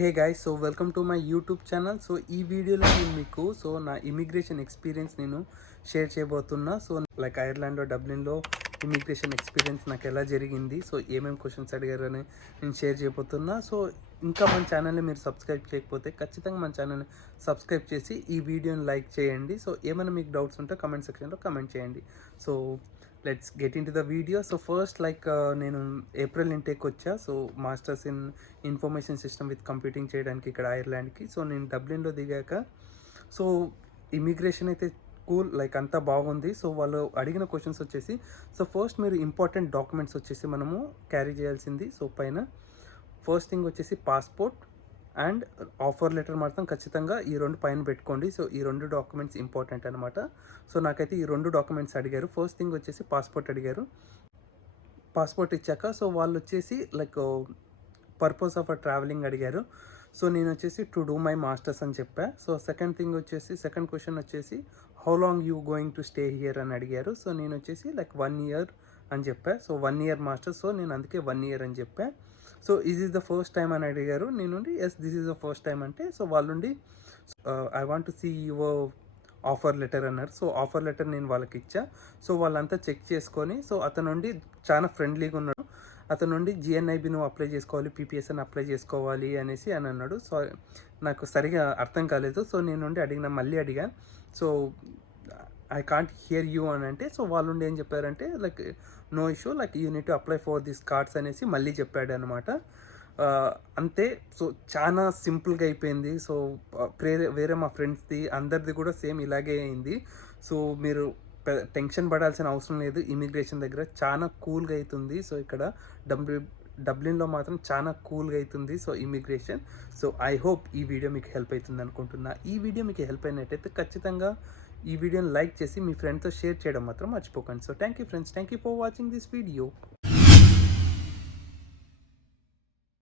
Hey guys, so welcome to my YouTube channel. So ఈ వీడియోలో నేను మీకు నా ఇమిగ్రేషన్ ఎక్స్పీరియన్స్ నేను షేర్ చేయబోతున్నా. సో లైక్ ఐర్లాండ్లో డబ్లిన్లో ఇమిగ్రేషన్ ఎక్స్పీరియన్స్ నాకు ఎలా జరిగింది, సో ఏమేమి క్వశ్చన్స్ అడిగారని నేను షేర్ చేయబోతున్నా. సో ఇంకా మన ఛానల్ని మీరు సబ్స్క్రైబ్ చేయకపోతే ఖచ్చితంగా మన ఛానల్ని సబ్స్క్రైబ్ చేసి ఈ వీడియోని లైక్ చేయండి. సో ఏమైనా మీకు డౌట్స్ ఉంటే కమెంట్ సెక్షన్లో కమెంట్ చేయండి. So let's get in to the video. So first నేను ఏప్రిల్ ఇంటేక్ వచ్చా. So masters in information system with computing చేయడానికి ఇక్కడ ఐర్లాండ్కి. సో నేను డబ్లిన్లో దిగాక సో ఇమిగ్రేషన్ అయితే కూల్, లైక్ అంతా బాగుంది. సో వాళ్ళు అడిగిన క్వశ్చన్స్ వచ్చేసి, సో ఫస్ట్ మీరు ఇంపార్టెంట్ డాక్యుమెంట్స్ వచ్చేసి మనము క్యారీ చేయాల్సింది. సో పైన ఫస్ట్ థింగ్ వచ్చేసి పాస్పోర్ట్ అండ్ ఆఫర్ లెటర్ మాత్రం ఖచ్చితంగా ఈ రెండు పైన పెట్టుకోండి. సో ఈ రెండు డాక్యుమెంట్స్ ఇంపార్టెంట్ అనమాట. సో నాకైతే ఈ రెండు డాక్యుమెంట్స్ అడిగారు. ఫస్ట్ థింగ్ వచ్చేసి పాస్పోర్ట్ అడిగారు. పాస్పోర్ట్ ఇచ్చాక సో వాళ్ళు వచ్చేసి పర్పస్ ఆఫ్ ట్రావెలింగ్ అడిగారు. సో నేను వచ్చేసి టు డూ మై మాస్టర్స్ అని చెప్పా. సో సెకండ్ క్వశ్చన్ వచ్చేసి how long you going to stay here అని అడిగారు. సో నేను వచ్చేసి 1 ఇయర్ అని చెప్పా. సో 1 ఇయర్ మాస్టర్స్, సో నేను అందుకే 1 ఇయర్ అని చెప్పా. So is the first time అని అడిగారు. నేనుండి yes this is the first time అంటే, సో వాళ్ళుండి I want to see your offer letter అన్నారు. సో ఆఫర్ లెటర్ నేను వాళ్ళకి ఇచ్చా. సో వాళ్ళంతా చెక్ చేసుకొని, సో అతనుండి చాలా ఫ్రెండ్లీగా ఉన్నాడు. అతను నుండి జిఎన్ఐబి నువ్వు అప్లై చేసుకోవాలి, పీపీఎస్ అని అప్లై చేసుకోవాలి అనేసి అని అన్నాడు. సో నాకు సరిగా అర్థం కాలేదు. సో నేను మళ్ళీ అడిగా. So I can't hear you అని అంటే, సో వాళ్ళు ఏం చెప్పారంటే no issue, you need to apply for this cards అనేసి మళ్ళీ చెప్పాడు అనమాట. అంతే. సో చాలా సింపుల్గా అయిపోయింది. సో వేరే మా ఫ్రెండ్స్ది అందరిది కూడా సేమ్ ఇలాగే అయింది. సో మీరు టెన్షన్ పడాల్సిన అవసరం లేదు. ఇమిగ్రేషన్ దగ్గర చాలా కూల్గా అవుతుంది. సో ఇక్కడ డబ్లిన్లో మాత్రం చాలా కూల్గా అవుతుంది. So immigration. So I hope ఈ వీడియో మీకు హెల్ప్ అవుతుంది అనుకుంటున్నా. ఈ వీడియో మీకు హెల్ప్ అయినట్టయితే ఖచ్చితంగా ఈ వీడియోని లైక్ చేసి మీ ఫ్రెండ్తో షేర్ చేయడం మాత్రం మర్చిపోకండి. So thank you friends, thank you for watching this video.